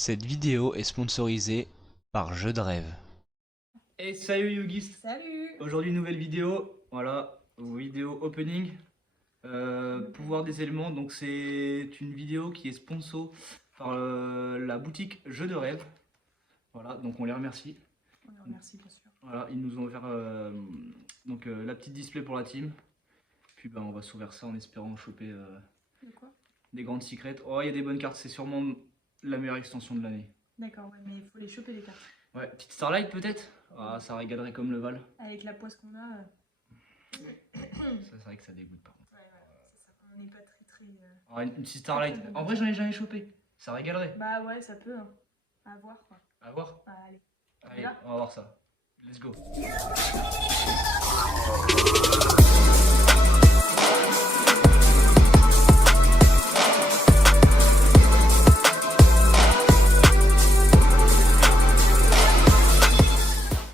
Cette vidéo est sponsorisée par Jeux de Rêve. Et salut Yogis. Salut. Aujourd'hui nouvelle vidéo, voilà, vidéo opening, pouvoir des éléments. Donc c'est une vidéo qui est sponsor par la boutique Jeux de Rêve. Voilà, donc on les remercie. On les remercie bien sûr. Voilà, ils nous ont offert la petite display pour la team. Puis on va s'ouvrir ça en espérant choper De quoi? des grandes secrets. Oh, il y a des bonnes cartes, c'est sûrement la meilleure extension de l'année. D'accord, ouais, mais il faut les choper les cartes. Ouais, petite Starlight peut-être. Ah, ça régalerait comme le Val. Avec la poisse qu'on a. Ça, c'est vrai que ça dégoûte par contre. Ouais, c'est ça. On n'est pas très. Ah, une petite Starlight. En vrai, j'en ai jamais chopé. Ça régalerait. Bah ouais, ça peut. Hein. À voir quoi. À voir. Ah, allez. Allez, Là. on va voir ça. Let's go.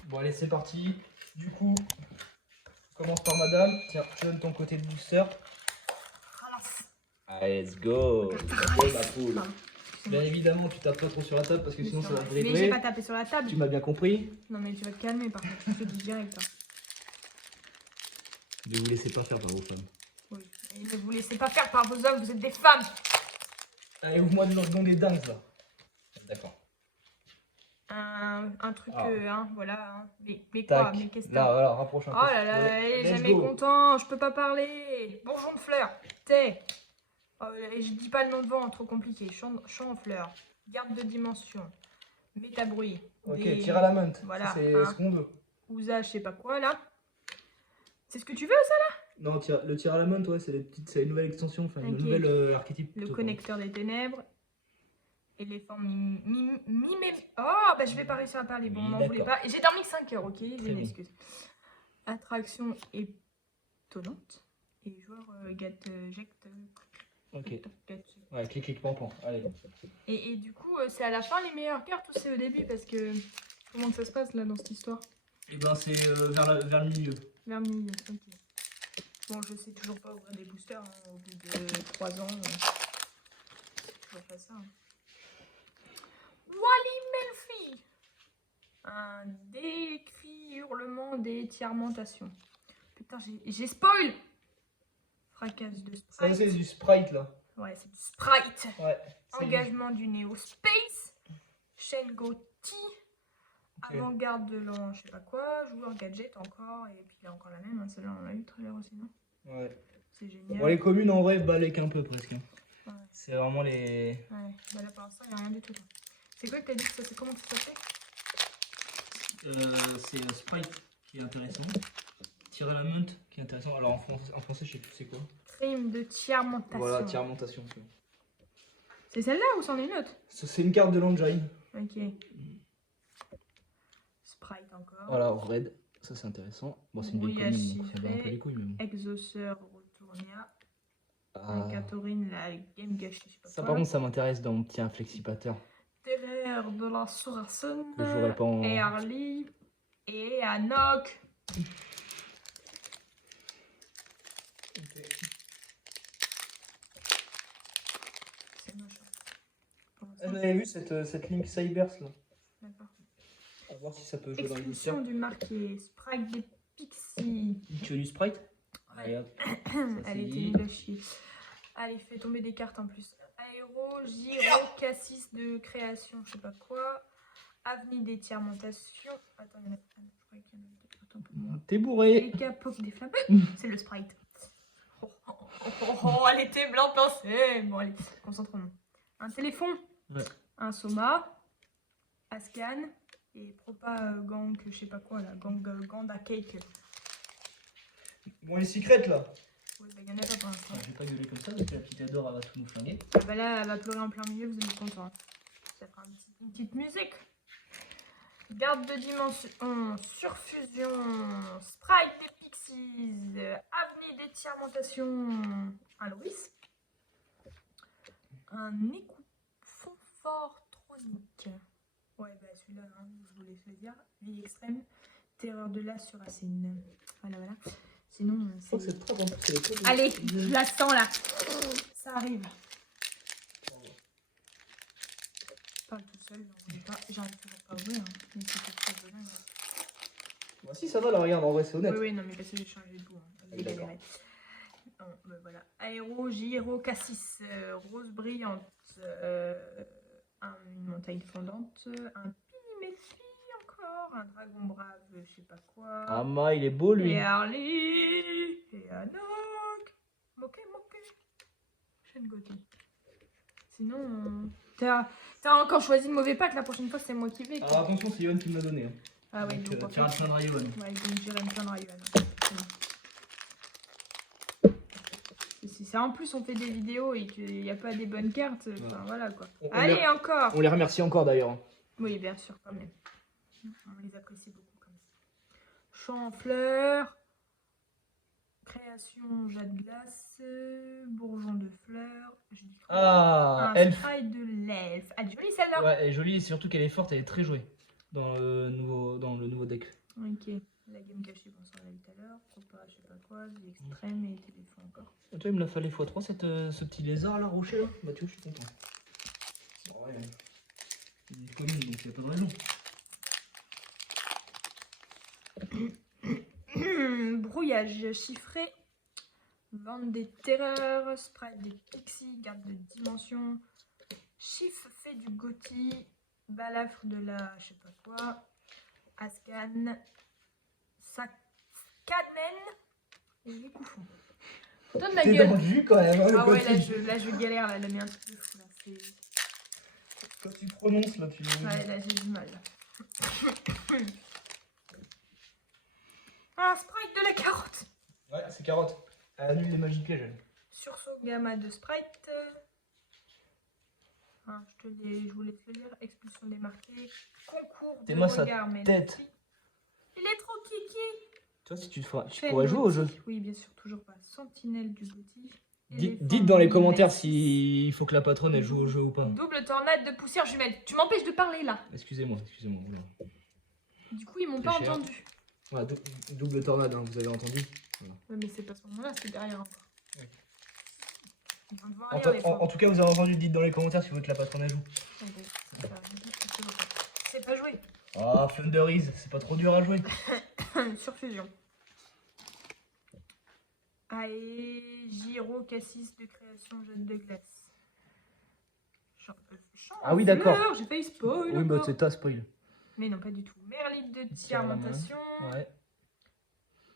Bon allez, c'est parti. Du coup, on commence par madame. Tiens, je donne ton côté de booster. Allez, let's go. Ma poule. Bien évidemment, tu tapes pas trop sur la table parce que sinon ça va te Mais j'ai dribbler. pas tapé sur la table. Tu m'as bien compris. Non mais tu vas te calmer par contre. Je te dis direct. Hein. Ne vous laissez pas faire par vos femmes. Oui. Et ne vous laissez pas faire par vos hommes, vous êtes des femmes. Allez, ouvre-moi le nom des dingues là. D'accord. Un truc, Ah. hein, voilà. Hein. Mais Tac. quoi? Mais qu'est-ce que Là, t'as? voilà, rapproche un peu. Oh là là, il est Let's jamais go. content, je peux pas parler. Bonjour de fleurs, thé. Oh, et je dis pas le nom de vent, trop compliqué. Champ en fleurs, garde de dimension, métabruit. Ok, tire à la menthe. Voilà, C'est hein. ce qu'on veut. Ousa, je sais pas quoi là. C'est ce que tu veux ça là? Non, le tir à la menthe, ouais, c'est une nouvelle extension, enfin une Ok. nouvelle archétype. Le plutôt, connecteur des ténèbres. Éléphant mimé. Oh, bah je vais pas réussir à parler. Bon, Oui, m'en voulez d'accord. pas. Et j'ai dormi que 5 heures, ok? J'ai une bien. excuse. Attraction étonnante. Et joueur jette. Ok. Ouais, clic, clic, pan, pan. Allez. Et du coup, c'est à la fin les meilleures cartes ou c'est au début? Parce que comment ça se passe là dans cette histoire? Et ben, c'est vers le milieu. Vers le milieu, ok. Bon, je sais toujours pas ouvrir des boosters hein, au bout de 3 ans. C'est toujours pas ça. Hein. Wally Melfi! Un décrit hurlement d'étirmentation. Putain, j'ai spoil! Fracasse de Ça, sprite. c'est du sprite là. Ouais, c'est du sprite. Ouais. Engagement du Neo Space. Chaîne Gotti. Ok. Avant-garde de l'an, je sais pas quoi. Joueur gadget encore. Et puis il y a encore la même. Hein, celle-là, on l'a eu tout à l'heure aussi, non? Ouais. C'est génial. Bon, les communes en vrai balèquent un peu presque. Hein. Ouais. C'est vraiment les. Ouais, bah là pour l'instant, il n'y a rien du tout. Là. C'est quoi que t'as dit que ça, c'est comment que ça s'appelait? C'est sprite qui est intéressant. Tirer à la menthe qui est intéressant. Alors en français, je sais plus c'est quoi. Crime de tiers-montation. Voilà, tiers-montation. C'est celle-là ou c'en est une autre? C'est une carte de l'engine. Ok. Sprite encore. Voilà, red. Ça c'est intéressant. Bon, c'est une vieille Brouillage commune, donc ça bat un peu chiffré. les couilles, mais bon. Exauceur Retournia. Ah. Catorine, la game gâchée, je sais pas Ça quoi. par contre, ça m'intéresse dans mon petit inflexipateur. Terreur de la Sourasson. Que je jouerai pas en. Et Harley. Et Anok. C'est moche. Pour l'instant. Vous avez vu cette Link Cybers là? D'accord. On va voir si ça peut jouer dans les Expulsion boosters. du marqué. Sprite des Pixies. Tu veux du sprite? Ouais. Allez, hop. Elle c'est était dit. nulle à chier. Allez, fais tomber des cartes en plus. Aéro, Giro, Cassis de création, je sais pas quoi. Avenue des tiers-montation. Attends, il y en a. Je croyais qu'il y en avait d'autres. Attends pour moi. T'es bourré. Les capos des flammes. C'est le sprite. Elle était blanc pensée. Bon, allez, concentrons-nous. Un téléphone. Ouais. Un Soma. Ascan. Et Propa Gang, je sais pas quoi là. Ganda Cake. Bon, les secrets là. Ouais, bah, y en a pas pour l'instant. Je vais pas gueuler comme ça parce que la petite Adore elle va tout nous flinguer. Bah là, elle va pleurer en plein milieu, vous allez être contents. Ça fera une petite musique. Garde de dimension, surfusion, sprite des pixies, avenue des tiers-montation, un Louis, un écoufon fortronique. Ouais, bah celui-là, hein, je voulais choisir. Vie extrême, terreur de la suracine. Voilà, voilà. Sinon, Je crois que c'est trop en plus. C'est trop allez, je la sens là. Ça arrive. Parle tout seul, j'arrive toujours pas à ouvrir. Hein. Mais c'est quelque chose de dingue. Bah, si ça va là, regarde, en vrai c'est honnête. Oui, non, mais parce que j'ai changé de bout. Hein. J'ai galéré. Bon, bah, voilà. Aéro, gyro, cassis, rose brillante, une montagne fondante, un pinimétrie encore, un dragon brave, je sais pas quoi. Ah ma, il est beau lui. Et Harley, et Anok, moqué. Chaîne Gauthier. Sinon, t'as encore choisi le mauvais pack, la prochaine fois c'est moi qui vais. Alors attention, c'est Yohan qui me l'a donné. Hein. Ah ouais, donc tu plaindras Yohan. Ouais, donc j'irai me plaindre à Yohan. Si en plus on fait des vidéos et qu'il n'y a pas des bonnes cartes, enfin voilà quoi. Allez, encore. On les remercie encore d'ailleurs. Oui, bien sûr, quand même. On les apprécie beaucoup quand même. Champ en fleurs. Création jade glace. Bourgeon de fleurs. Je dis quoi? Ah, Un Elf. sprite de l'elfe. Elle est jolie celle-là. Ouais, elle est jolie et surtout qu'elle est forte, elle est très jouée dans le nouveau deck. Ok. La gamme cachée, bon, ça on l'a vu tout à l'heure. Compas, je sais pas quoi. Vie extrême et téléphone encore. Ah, toi, il me l'a fallu x3 ce petit lézard là, rocher là. Bah, tu vois, je suis content. C'est vrai, hein. Il est commune donc il n'y a pas de raison. Brouillage chiffré. Vente des terreurs. Sprite des pixies. Garde de dimension. Chiffre fait du Gothi. Balafre de la je sais pas quoi. Ascan. Sakanen. Et les couffons. Donne ma T'es gueule. dans le jus quand même. Hein, Ah ouais, quand là je galère, là, elle met un petit peu fou, là, c'est... quand tu prononces là, tu. Ouais, là j'ai du mal. Un sprite de la carotte. Ouais, c'est carotte. Elle annule les magies pièges. Elle. Sursaut gamma de sprite. Ah, je vous laisse le lire. Expulsion démarquée. Concours de T'es-moi sa regard, mais tête. il est trop kiki. Tu vois, si tu pourrais Fais jouer au jeu. Oui, bien sûr, toujours pas. Sentinelle du Gothi. Dites dans les commentaires s'il faut que la patronne elle joue au jeu ou pas. Double tornade de poussière jumelle. Tu m'empêches de parler là. Excusez-moi. Du coup, ils m'ont pas C'est cher. entendu. Voilà, double tornade, hein, vous avez entendu. Voilà. Ouais, mais c'est pas ce moment-là, c'est derrière encore. Ouais. On va devoir lire les fois. En tout cas, vous avez entendu, dites dans les commentaires si vous voulez que la patronne elle joue. C'est pas joué. Ah, Thunder Is, c'est pas trop dur à jouer. Surfusion. Allez, gyro, cassis de création, jeune de glace. Ah oui, d'accord. J'ai failli spoil. Oui, bah encore. c'est ta spoil. Mais non, pas du tout. Merlite de tiarmentation. Ouais.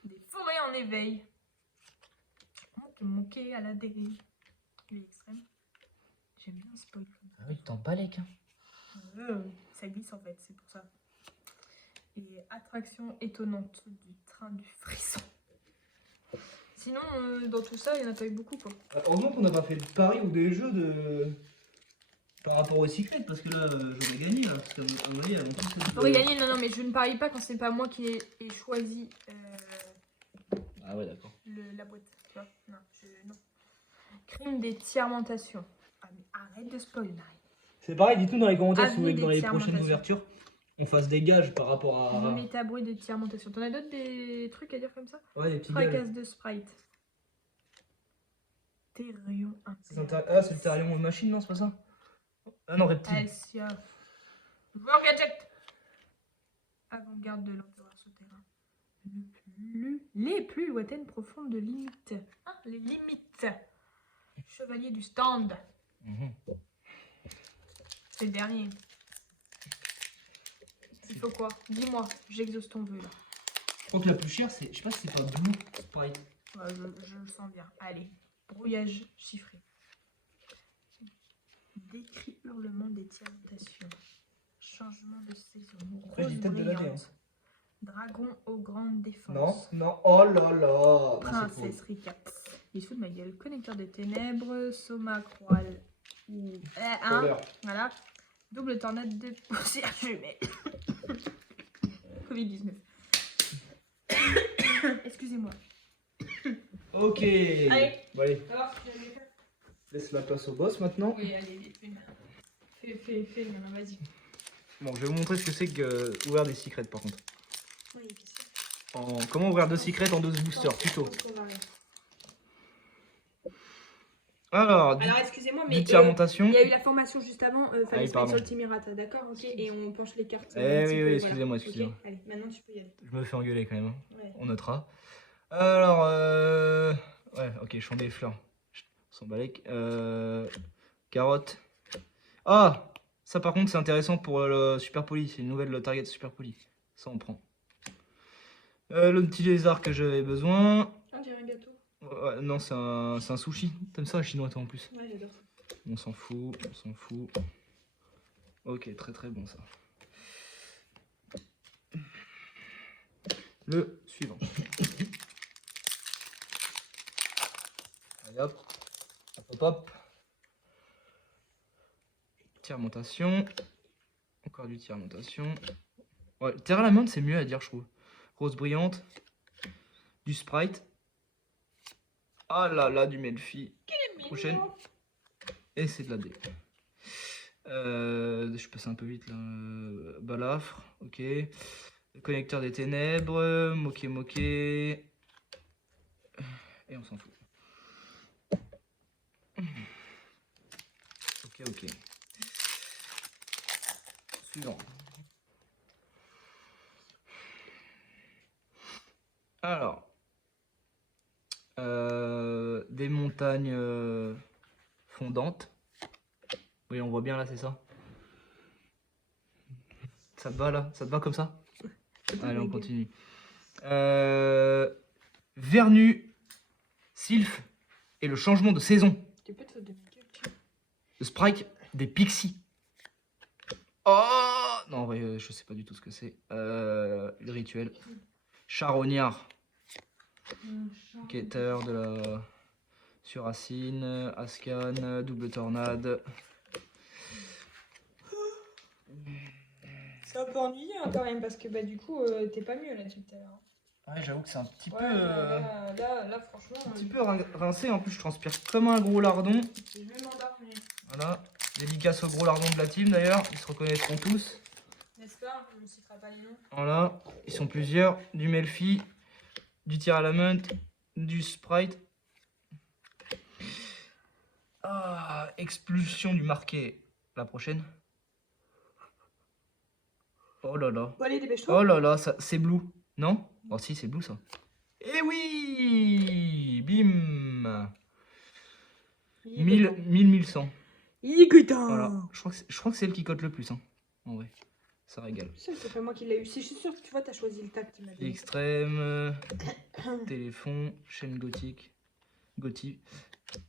Des forêts en éveil. Moqué à la dérive. Lui extrême. J'aime bien spoil comme ça. Ah oui, tu t'en balèques. Hein. Ça glisse en fait, c'est pour ça. Et attraction étonnante du train du frisson. Sinon, dans tout ça, il n'y en a pas eu beaucoup quoi. Heureusement qu'on n'a pas fait de paris ou des jeux de. Par rapport aux secrets, parce que là, j'aurais gagné. Là, parce qu'à mon avis, elles vont tous J'aurais gagné, non, mais je ne parie pas quand c'est pas moi qui ai choisi Ah ouais, d'accord. la boîte. Tu vois non, non. Crime des tiarmentations. Ah, mais arrête de spoil, Marie. C'est pareil, dites-nous dans les commentaires si vous voulez que Avenue dans les des prochaines tiers-montations. ouvertures, on fasse des gages par rapport à. Métabruit de tiarmentation. T'en as d'autres des trucs à dire comme ça? Ouais, des petits gages. Fracasse de Sprite. Therion Ah, c'est le Therion machine, non, c'est pas ça? Ah non, reptile. Alcia. Joueur gadget. Avant-garde de l'empereur souterrain. Les plus lointaines profondes de limites. Ah, les limites. Chevalier du stand. C'est le dernier. Il faut quoi? Dis-moi, j'exauce ton vœu là. Je crois que la plus chère, c'est. Je sais pas si c'est pas Blue Sprite. Ouais, je le sens bien. Allez, brouillage chiffré. Décrit hurlement des tiarmentations. Changement de saison. Après, j'ai Rose tête de la brillante. Dragon aux grandes défenses. Non, oh là là. Princesse Rika. Il se fout de ma gueule. Connecteur des ténèbres. Soma Croal. Ou. Voilà. Double tornade de poussière jumelle. Covid-19. Excusez-moi. Ok. Allez. Bon, allez, Alors, je vais faire. laisse la place au boss maintenant. Oui, allez, fais, maintenant, vas-y. Bon, je vais vous montrer ce que c'est que ouvrir des secrets par contre. Oui, Comment ouvrir deux secrets en 12 boosters, tuto. Alors, Alors excusez-moi, mais du tiers-montation. il y a eu la formation juste avant, oui, fallait se mettre pardon. sur le Timirata, d'accord, ok, et on penche les cartes. Eh un petit oui, peu, oui, voilà. excusez-moi, Ok, excusez-moi. allez, maintenant tu peux y aller. Je me fais engueuler quand même, hein. Ouais. On notera. Alors, ouais, ok, champ des fleurs. On s'en balèque. Carotte. Ah, ça par contre c'est intéressant pour le Super Poli, c'est une nouvelle target Super Poli. Ça on prend. Le petit lézard que j'avais besoin. Ah, j'ai un gâteau. Ouais, non, c'est un sushi. T'aimes ça, un chinois, toi en plus? Ouais, j'adore. On s'en fout, on s'en fout. Ok, très très bon ça. Le suivant. Allez hop, hop hop hop. Tiers-montation. Encore du tiers-montation. Ouais, Terra la menthe c'est mieux à dire, je trouve. Rose brillante. Du Sprite. Ah là là, du Melfi. Prochaine. Et c'est de la D. Je passe un peu vite là. Balafre, ok. Le connecteur des ténèbres. Moqué moqué. Et on s'en fout. Ok, ok. Suivant. Alors. Des montagnes fondantes. Oui, on voit bien là, c'est ça. Ça te va là? Ça te va comme ça? Allez, on continue. Vernu, Sylph et le changement de saison. Tu peux te foutre de ma gueule, tu vois. Le Sprite des Pixies. Oh non, en vrai, je sais pas du tout ce que c'est. Le rituel. Charognard. Quêteur de la Suracine. Ascan. Double tornade. C'est un peu ennuyeux hein, quand même, parce que bah, du coup, t'es pas mieux là depuis tout à l'heure. Ouais, j'avoue que c'est un petit Ouais, peu. là, franchement. Un petit peu rincé. En plus, je transpire comme un gros lardon. Je vais m'endormir. Voilà. Dédicace aux gros lardons de la team d'ailleurs. Ils se reconnaîtront tous. N'est-ce pas? Je ne citerai pas les noms. Voilà. Ils sont plusieurs. Du Melfi. Du tir à la menthe. Du Sprite. Ah, expulsion du marqué. La prochaine. Oh là là. Bon, allez, dépêche-toi. Oh là là, c'est blue. Non? Oh si, c'est blue ça. Eh oui! Bim! 1100. Voilà. Je crois que c'est elle qui cote le plus. Hein. En vrai. Ça régale. C'est pas moi qui l'ai eu. Si je suis sûre que tu vois, t'as choisi le tac, tu m'as dit. Extrême. Téléphone. Chaîne gothique. Gothi.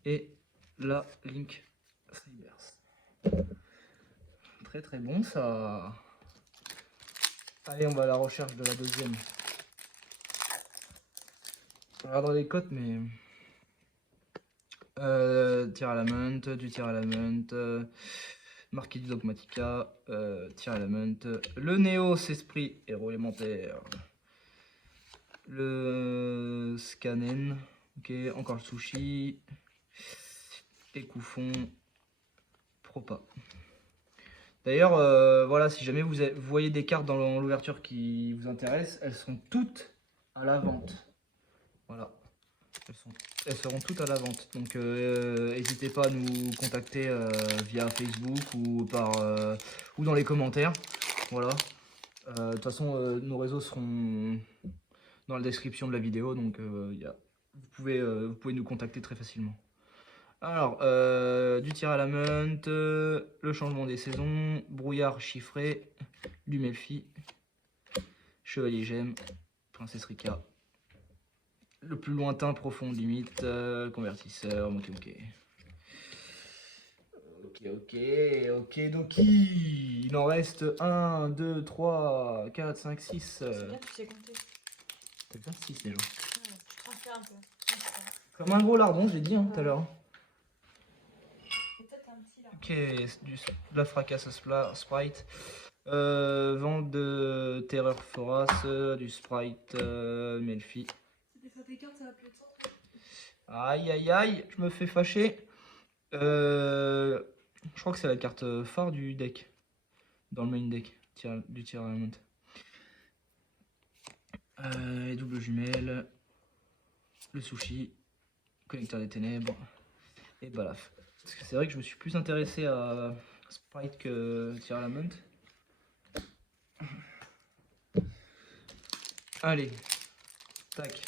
Et la Link Cybers. Très très bon ça. Allez, on va à la recherche de la deuxième. On regardera les cotes, mais. Tir à la menthe, du tir à la menthe, marqué du Dogmatica, tir à la menthe, le Néos Esprit héros élémentaire, le Scanen, ok, encore le Sushi, Écouffon, Propa. D'ailleurs, voilà, si jamais vous voyez des cartes dans l'ouverture qui vous intéressent, elles sont toutes à la vente. Voilà. Elles seront toutes à la vente. Donc n'hésitez pas à nous contacter via Facebook ou ou dans les commentaires. Voilà. De toute façon, nos réseaux seront dans la description de la vidéo. Donc vous pouvez nous contacter très facilement. Alors, du tir à la menthe, le changement des saisons, brouillard chiffré, du Melfi, chevalier gemme, princesse Rika. Le plus lointain, profond, limite, convertisseur, ok, ok. Ok, Doki. Il en reste 1, 2, 3, 4, 5, 6. C'est bien, tu sais compter. T'as bien 6 déjà. Ouais, tu transfères un peu. Comme un gros lardon, j'ai dit tout à l'heure. Peut-être un petit là. Ok, de la fracasse Sprite. Vent de terreur Foras, du Sprite Melfi. Tes cartes, ça va plus être ça. Aïe aïe aïe, je me fais fâcher. Je crois que c'est la carte phare du deck. Dans le main deck du tir à la menthe. Double jumelle. Le sushi. Connecteur des ténèbres. et Balaf. Parce que c'est vrai que je me suis plus intéressé à Sprite que Tir à la menthe. Allez, tac.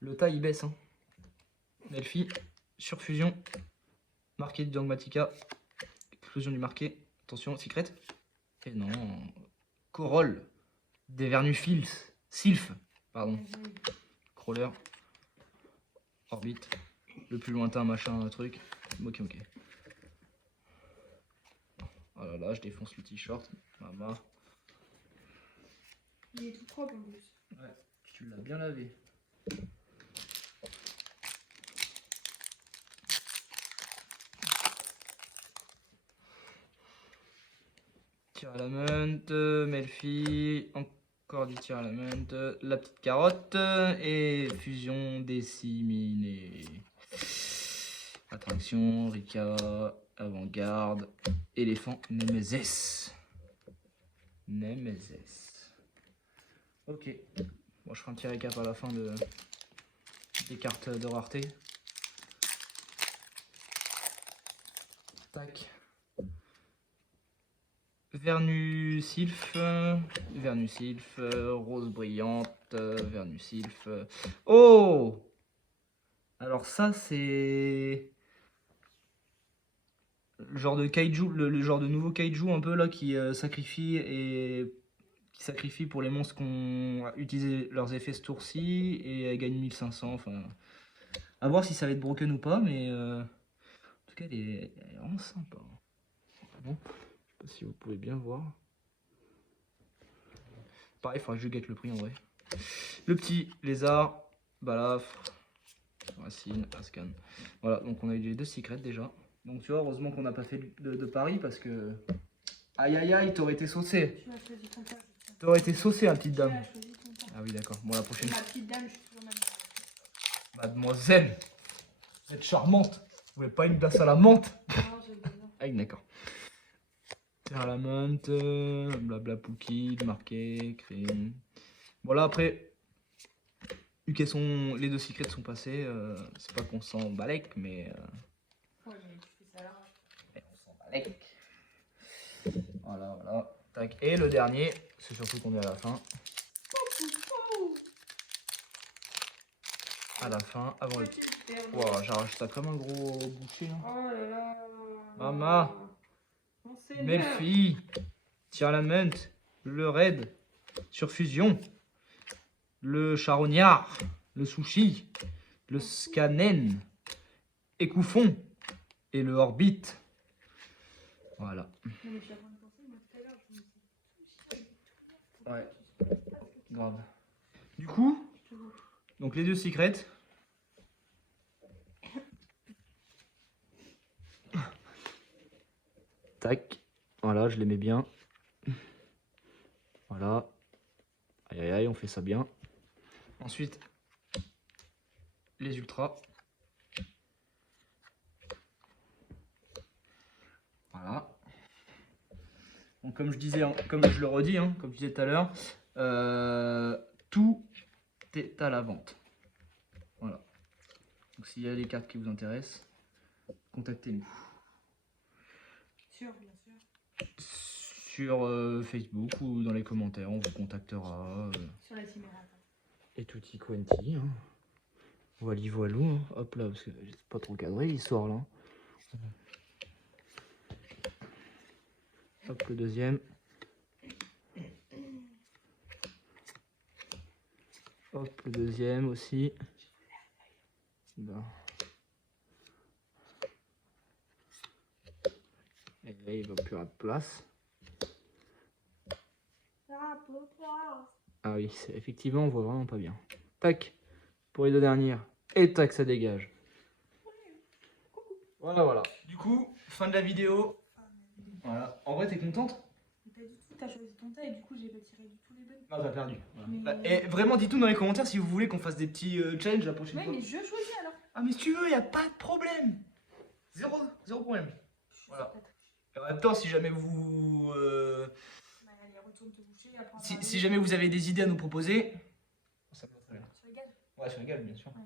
Le tas il baisse, hein. Melfi, surfusion, marqué de Dangmatica, explosion du marqué, attention, secret. Et non, Corolle, Dévernufils, Sylph, pardon, Crawler, Orbite, le plus lointain machin truc, ok. Oh là là, je défonce le t-shirt, maman. Il est tout propre en plus. Ouais, tu l'as bien lavé. Tir à la menthe, Melfi, encore du tir à la menthe, la petite carotte et fusion disséminée. Attraction, Rika, avant-garde, éléphant, Nemesis. Ok, bon, je ferai un petit récap à la fin des cartes de rareté. Tac. Vernusylph, rose brillante, Vernusylph. Oh! Alors ça c'est le genre de kaiju, le genre de nouveau kaiju un peu là qui sacrifie pour les monstres qui ont utilisé leurs effets ce tour-ci et elle gagne 1500. Enfin, à voir si ça va être broken ou pas, mais en tout cas elle est vraiment sympa. Bon. Je sais pas si vous pouvez bien voir. Pareil, il faudra que je guette le prix en vrai. Le petit lézard, Balaf, Racine, Ascan. Voilà, donc on a eu les 2 secrets déjà. Donc tu vois, heureusement qu'on n'a pas fait de pari parce que... Aïe aïe aïe, t'aurais été saucé. Tu m'as choisi ton père. T'aurais été saucé, la petite Tu dame. m'as choisi ton père. Ah oui, d'accord. Bon, la prochaine... Ma petite dame, je suis toujours Mademoiselle, vous êtes charmante. Vous n'avez pas une place à la menthe? Non, j'ai besoin. Ah, d'accord. Terre à la menthe, blabla Pookie, marqué, crime. Voilà, après, vu qu'elles sont, les 2 secrets sont passés, c'est pas qu'on s'en balèque, mais Ouais, mais tu fais ça là. on s'en balèque. Voilà. Tac. Et le dernier, c'est surtout qu'on est à la fin. À la fin, avant le... Wow, j'arrache ça comme un gros boucher. Hein. Oh là là. Maman. On s'énerve. Melfi, Tir à la menthe, le raid, surfusion, le charognard, le sushi, le scanen, écouffon et le orbite. Voilà. Non, mais je suis en train de penser, moi tout à l'heure, je me suis dit, Ouais. Grave. Du coup, donc les 2 secrets. Tac. Voilà, je les mets bien. Voilà. Aïe aïe aïe, on fait ça bien. Ensuite, les ultras. Voilà. Donc comme je disais, comme je le redis, hein, comme je disais tout à l'heure, tout est à la vente. Voilà. Donc s'il y a des cartes qui vous intéressent, contactez-nous. Sûr, bien sûr. Sur Facebook ou dans les commentaires, on vous contactera. Sur la cinéma. Et tutti quanti. Hein. Voilà, voilou. Hein. Hop là, parce que c'est pas trop cadré l'histoire là. Hop, le deuxième. Hop, le deuxième aussi. Là. Et là, il va plus avoir de place. Ah oui, effectivement, on voit vraiment pas bien. Tac, pour les 2 dernières. Et tac, ça dégage. Voilà. Du coup, fin de la vidéo. Voilà. En vrai, t'es contente? Pas du tout, t'as choisi ton tas et du coup, j'ai pas tiré du tout les bonnes. Non, t'as perdu. Voilà. Mais- Bah, et vraiment, dites-nous dans les commentaires si vous voulez qu'on fasse des petits challenges la prochaine Ouais, fois. mais je choisis alors. Ah, mais si tu veux, y a pas de problème. Zéro problème. Voilà. Et en même temps, si jamais vous... Bah, allez, retourne te boucher. Après, on va si aller. jamais vous avez des idées à nous proposer... Ça me va très bien. Sur les gaz. Ouais, sur les gars, bien sûr. Ouais.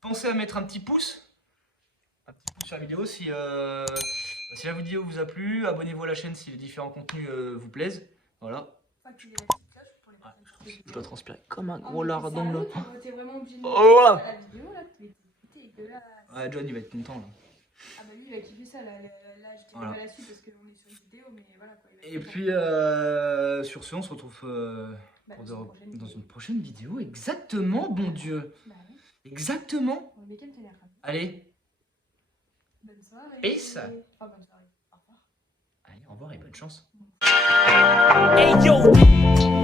Pensez à mettre un petit pouce sur la vidéo si la vidéo vous a plu. Abonnez-vous à la chaîne si les différents contenus vous plaisent. Voilà. Activez la petite cloche pour les prochaines vidéos. Je dois transpirer comme un Ah, gros mais lardon là. t'es sérieux, t'es vraiment obligé de Oh, voilà. mettre ça à la vidéo là, t'es dégueulasse. Ouais, John il va être content là. Ah bah lui il va kiffer ça là, je dirais Voilà. pas la suite parce qu'on est sur une vidéo mais voilà quoi. Il va Et kiffer. puis sur ce, on se retrouve Bah, pour dans une prochaine dans vidéo. une prochaine vidéo. Exactement, bon Dieu. Bah oui, Exactement. on est bien télé rapide. Allez, Bonne soirée. Peace. Enfin bonne soirée. Au revoir. allez, au revoir et bonne chance. Hey yo